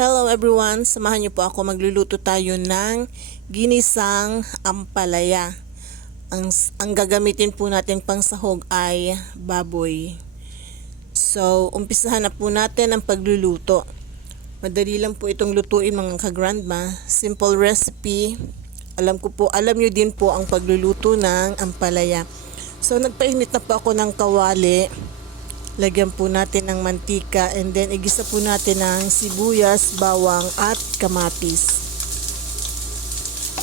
Hello everyone, samahan niyo po ako, magluluto tayo ng ginisang ampalaya. Ang gagamitin po natin pang sahog ay baboy. So, umpisahan na po natin ang pagluluto. Madali lang po itong lutuin mga ka-grandma. Simple recipe. Alam niyo din po ang pagluluto ng ampalaya. So, nagpainit na po ako ng kawali. Lagyan po natin ng mantika and then igisa po natin ng sibuyas, bawang at kamatis.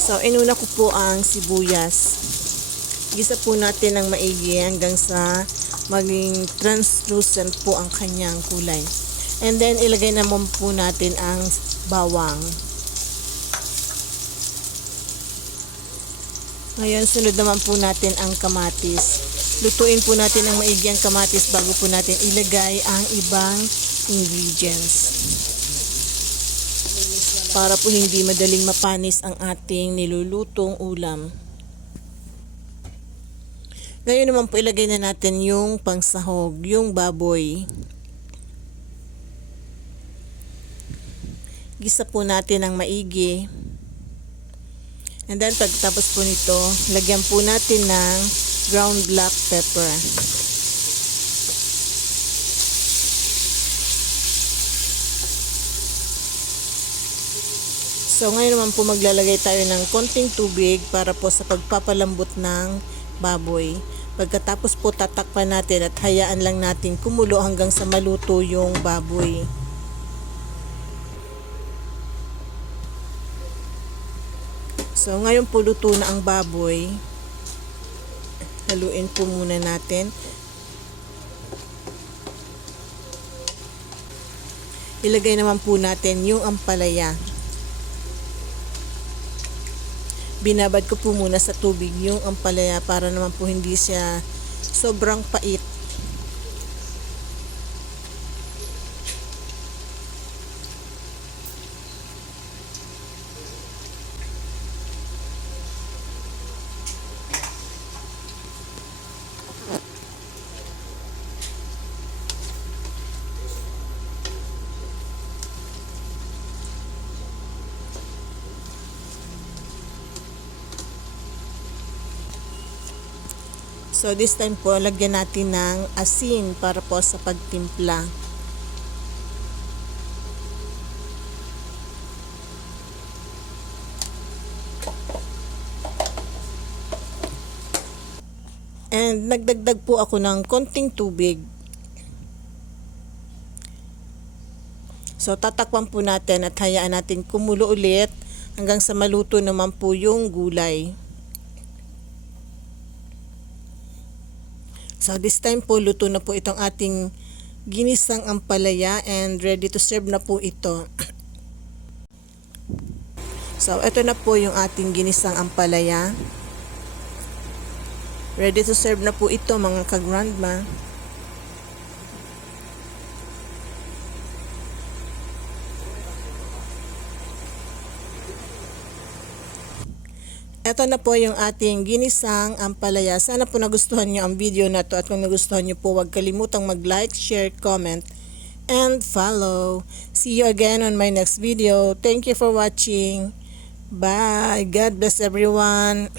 So inuna ko po ang sibuyas. Igisa po natin ng maigi hanggang sa maging translucent po ang kanyang kulay. And then ilagay naman po natin ang bawang. Ngayon sunod naman po natin ang kamatis. Lutuin po natin ng maigi ang kamatis bago po natin ilagay ang ibang ingredients. Para po hindi madaling mapanis ang ating nilulutong ulam. Ngayon naman po ilagay na natin yung pangsahog, yung baboy. Gisa po natin ng maigi. And then pagkatapos po nito, lagyan po natin ng ground black pepper. So ngayon naman po maglalagay tayo ng konting tubig para po sa pagpapalambot ng baboy. Pagkatapos po tatakpan natin at hayaan lang natin kumulo hanggang sa maluto yung baboy. So ngayon po luto na ang baboy. Haluin po muna natin. Ilagay naman po natin yung ampalaya. Binabad ko po muna sa tubig yung ampalaya para naman po hindi siya sobrang pait. So this time po, lagyan natin ng asin para po sa pagtimpla. And nagdagdag po ako ng konting tubig. So tatakpan po natin at hayaan natin kumulo ulit hanggang sa maluto naman po yung gulay. So this time po luto na po itong ating ginisang ampalaya and ready to serve na po ito. So ito na po yung ating ginisang ampalaya. Ready to serve na po ito mga ka-grandma. Ito na po yung ating ginisang ampalaya. Sana po nagustuhan nyo ang video na to at kung nagustuhan nyo po, huwag kalimutang mag-like, share, comment, and follow. See you again on my next video. Thank you for watching. Bye. God bless everyone.